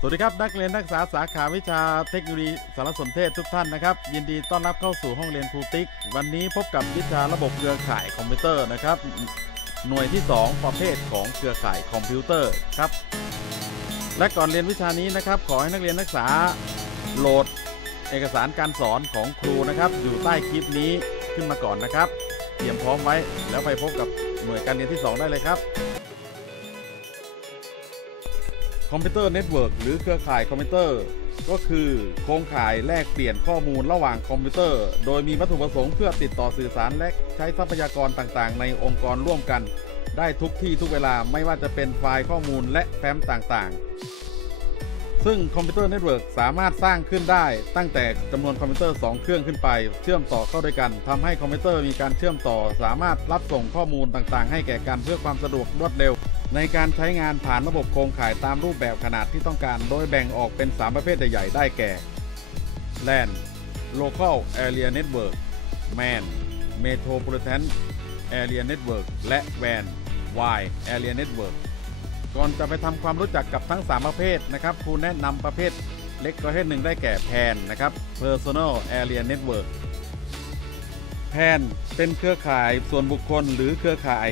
สวัสดีครับ นักเรียนนักศึกษาสาขาวิชาเทคโนโลยีสารสนเทศทุกท่านนะครับ ยินดีต้อนรับเข้าสู่ห้องเรียนครูติ๊ก วันนี้พบกับวิชาระบบเครือข่ายคอมพิวเตอร์นะครับ หน่วยที่ 2 ประเภทของเครือข่ายคอมพิวเตอร์ครับ และก่อนเรียนวิชานี้นะครับ ขอให้นักเรียนนักศึกษาโหลดเอกสารการสอนของครูนะครับ อยู่ใต้คลิปนี้ขึ้นมาก่อนนะครับ เตรียมพร้อมไว้แล้วไปพบกับหน่วยการเรียนที่ 2 ได้เลยครับ คอมพิวเตอร์เน็ตเวิร์กหรือเครือข่ายคอมพิวเตอร์ ก็คือโครงข่ายแลกเปลี่ยนข้อมูลระหว่างคอมพิวเตอร์ โดยมีวัตถุประสงค์เพื่อติดต่อสื่อสารและใช้ทรัพยากรต่างๆ ในองค์กรร่วมกัน ได้ทุกที่ทุกเวลาไม่ว่าจะเป็นไฟล์ข้อมูลและแฟ้มต่างๆ ซึ่งคอมพิวเตอร์เน็ตเวิร์กสามารถสร้างขึ้นได้ ตั้งแต่จำนวนคอมพิวเตอร์ 2 เครื่องขึ้นไป เชื่อมต่อเข้าด้วยกันทำให้คอมพิวเตอร์มีการเชื่อมต่อ สามารถรับส่งข้อมูลต่างๆ ให้แก่กันเพื่อความสะดวกรวดเร็ว ในการใช้งานผ่านระบบโครงข่ายตามรูปแบบขนาดที่ต้องการ โดยแบ่งออกเป็น 3 ประเภทใหญ่ ๆ ได้แก่ LAN Local Area Network MAN Metropolitan Area Network และ WAN Wide Area Network ก่อนจะไปทำความรู้จักกับทั้ง 3 ประเภทนะครับครูแนะนำประเภทเล็กประเภทหนึ่งได้แก่ PAN นะครับ Personal Area Network PAN เป็นเครือข่ายส่วนบุคคลหรือเครือข่าย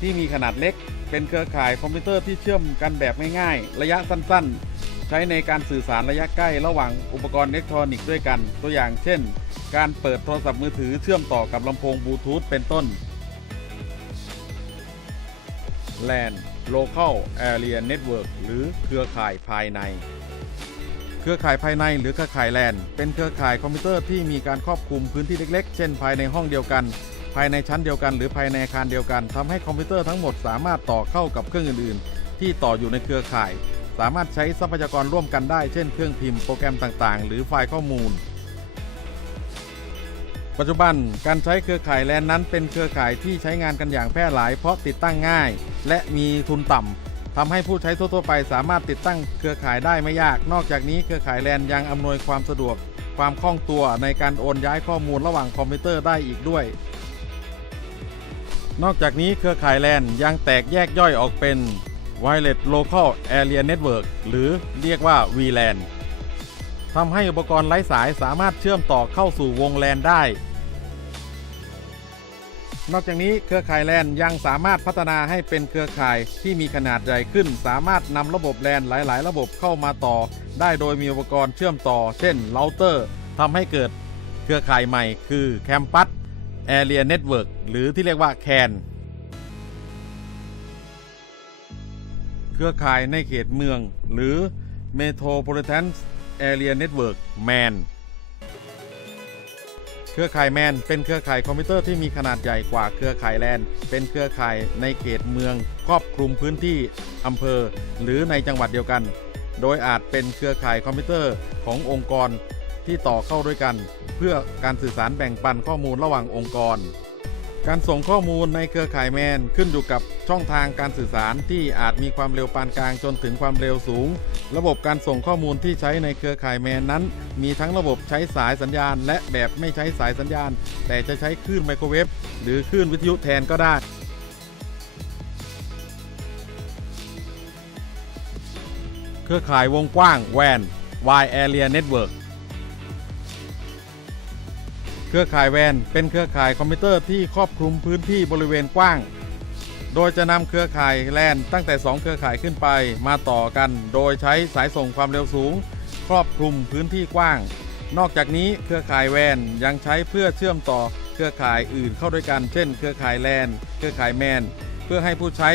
ที่มีขนาดเล็ก เป็นเครือข่ายคอมพิวเตอร์ที่เชื่อมกันแบบง่ายๆ ระยะสั้นๆ ใช้ในการสื่อสารระยะใกล้ระหว่างอุปกรณ์อิเล็กทรอนิกส์ด้วยกัน ตัวอย่างเช่น การเปิดโทรศัพท์มือถือเชื่อมต่อกับลำโพงบลูทูธเป็นต้น LAN Local Area Network หรือเครือข่ายภายใน เครือข่ายภายในหรือเครือข่าย LAN เป็นเครือข่ายคอมพิวเตอร์ที่มีการครอบคลุมพื้นที่เล็กๆ เช่นภายในห้องเดียวกัน ภายในชั้นเดียวกัน หรือภายในอาคารเดียวกันทำให้คอมพิวเตอร์ทั้งหมดสามารถต่อเข้ากับเครื่องอื่น ๆ ที่ต่ออยู่ในเครือข่าย สามารถใช้ทรัพยากรร่วมกันได้ เช่นเครื่องพิมพ์โปรแกรมต่าง ๆ หรือไฟล์ข้อมูล ปัจจุบันการใช้เครือข่ายแลนนั้นเป็นเครือข่ายที่ใช้งานกันอย่างแพร่หลาย เพราะติดตั้งง่าย และมีทุนต่ำทำให้ผู้ใช้ทั่ว ๆ ไปสามารถติดตั้งเครือข่ายได้ไม่ยาก นอกจากนี้เครือข่ายแลนยังอำนวยความสะดวก ความคล่องตัวในการโอนย้ายข้อมูลระหว่างคอมพิวเตอร์ได้อีกด้วย นอกจากนี้เครือข่ายแลนยังแตกแยกย่อยออกเป็น Wireless Local Area Network หรือเรียกว่า VLAN ทำให้อุปกรณ์ไร้สายสามารถเชื่อมต่อเข้าสู่วงแลนได้ นอกจากนี้เครือข่ายแลนยังสามารถพัฒนาให้เป็นเครือข่ายที่มีขนาดใหญ่ขึ้น สามารถนำระบบแลนหลาย ๆ ระบบเข้ามาต่อ ได้โดยมีอุปกรณ์เชื่อมต่อ เช่นเราเตอร์ทำให้เกิดเครือข่ายใหม่คือแคมปัส Area Network หรือที่เรียกว่า CAN เครือข่ายในเขตเมือง หรือ Metropolitan Area Network MAN เครือข่ายแมนเป็นเครือข่ายคอมพิวเตอร์ที่มีขนาดใหญ่กว่าเครือข่ายแลน เป็นเครือข่ายในเขตเมืองครอบคลุมพื้นที่อำเภอ หรือในจังหวัดเดียวกัน โดยอาจเป็นเครือข่ายคอมพิวเตอร์ขององค์กร ที่ต่อเข้าด้วยกัน เพื่อการสื่อสารแบ่งปันข้อมูลระหว่างองค์กร การส่งข้อมูลในเครือข่ายแมนขึ้นอยู่กับช่องทางการสื่อสารที่อาจมีความเร็วปานกลางจนถึงความเร็วสูง ระบบการส่งข้อมูลที่ใช้ในเครือข่ายแมนนั้น มีทั้งระบบใช้สายสัญญาณ และแบบไม่ใช้สายสัญญาณ แต่จะใช้คลื่นไมโครเวฟหรือคลื่นวิทยุแทนก็ได้เครือข่ายวงกว้าง WAN Wide Area Network เครือข่ายแวนเป็นเครือข่ายคอมพิวเตอร์ที่ครอบคลุมพื้นที่บริเวณกว้าง โดยจะนำเครือข่ายแลนตั้งแต่ 2 เครือข่ายขึ้นไปมาต่อกัน โดยใช้สายส่งความเร็วสูง ครอบคลุมพื้นที่กว้าง นอกจากนี้เครือข่ายแวนยังใช้เพื่อเชื่อมต่อเครือข่ายอื่นเข้าด้วยกันเช่น เครือข่ายแลนเครือข่ายแมนเพื่อให้ผู้ใช้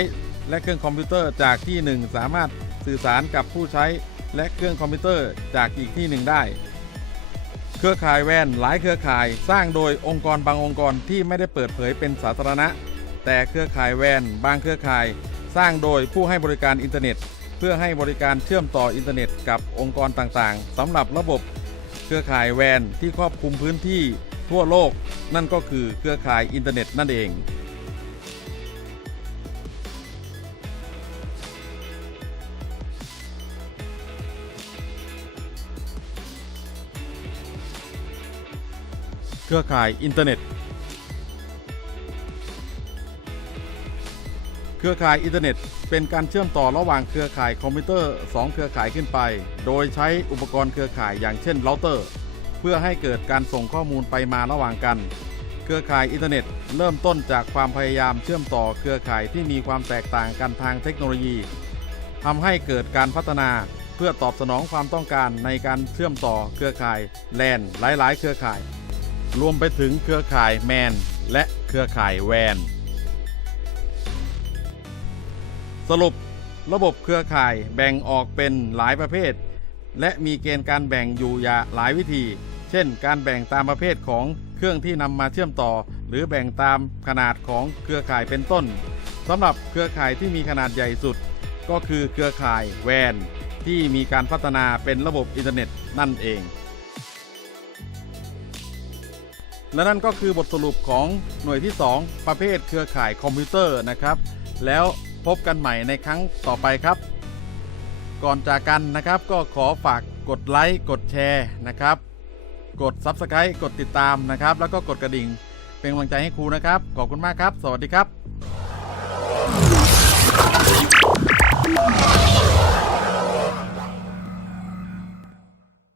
และเครื่องคอมพิวเตอร์จากที่หนึ่งสามารถสื่อสารกับผู้ใช้และเครื่องคอมพิวเตอร์จากอีกที่หนึ่งได้ รือข่ายแวนหลายเครือข่ายสร้างโดยองค์กรบางองค์กรที่ไม่ได้เปิดเผยเป็นสาธารณะ แต่เครือข่ายแวนบางเครือข่าย สร้างโดยผู้ให้บริการอินเทอร์เน็ต เพื่อให้บริการเชื่อมต่ออินเทอร์เน็ตกับองค์กรต่างๆสำหรับระบบเครือข่ายแวนที่ครอบคลุมพื้นที่ทั่วโลก นั่นก็คือเครือข่ายอินเทอร์เน็ตนั่นเอง เครือข่ายอินเทอร์เน็ต เครือข่ายอินเทอร์เน็ต เป็นการเชื่อมต่อระหว่างเครือข่ายคอมพิวเตอร์ 2 เครือข่ายขึ้นไป โดยใช้อุปกรณ์เครือข่ายอย่างเช่นเราเตอร์ เพื่อให้เกิดการส่งข้อมูลไปมาระหว่างกัน เครือข่ายอินเทอร์เน็ต เริ่มต้นจากความพยายามเชื่อมต่อเครือข่ายที่มีความแตกต่างกันทางเทคโนโลยีทำให้เกิดการพัฒนาเพื่อตอบสนองความต้องการในการเชื่อมต่อเครือข่ายแลนหลาย ๆ เครือข่าย รวมไปถึงเครือข่ายแมน และเครือข่ายแวน สรุประบบเครือข่ายแบ่งออกเป็นหลายประเภท และมีเกณฑ์การแบ่งอยู่อย่าหลายวิธี เช่น การแบ่งตามประเภทของเครื่องที่นำมาเชื่อมต่อ หรือแบ่งตามขนาดของเครือข่ายเป็นต้นสำหรับเครือข่ายที่มีขนาดใหญ่สุด ก็คือเครือข่ายแวน ที่มีการพัฒนาเป็นระบบอินเทอร์เน็ตนั่นเอง และนั่นก็คือบทสรุปของหน่วยที่ 2 ประเภทเครือข่ายคอมพิวเตอร์นะครับ แล้วพบกันใหม่ในครั้งต่อไปครับ ก่อนจากกันนะครับก็ขอฝากกดไลค์กดแชร์นะครับ กด Subscribe กดติดตามนะครับ แล้วก็กดกระดิ่ง เป็นกำลังใจให้ครูนะครับ ขอบคุณมากครับ สวัสดีครับ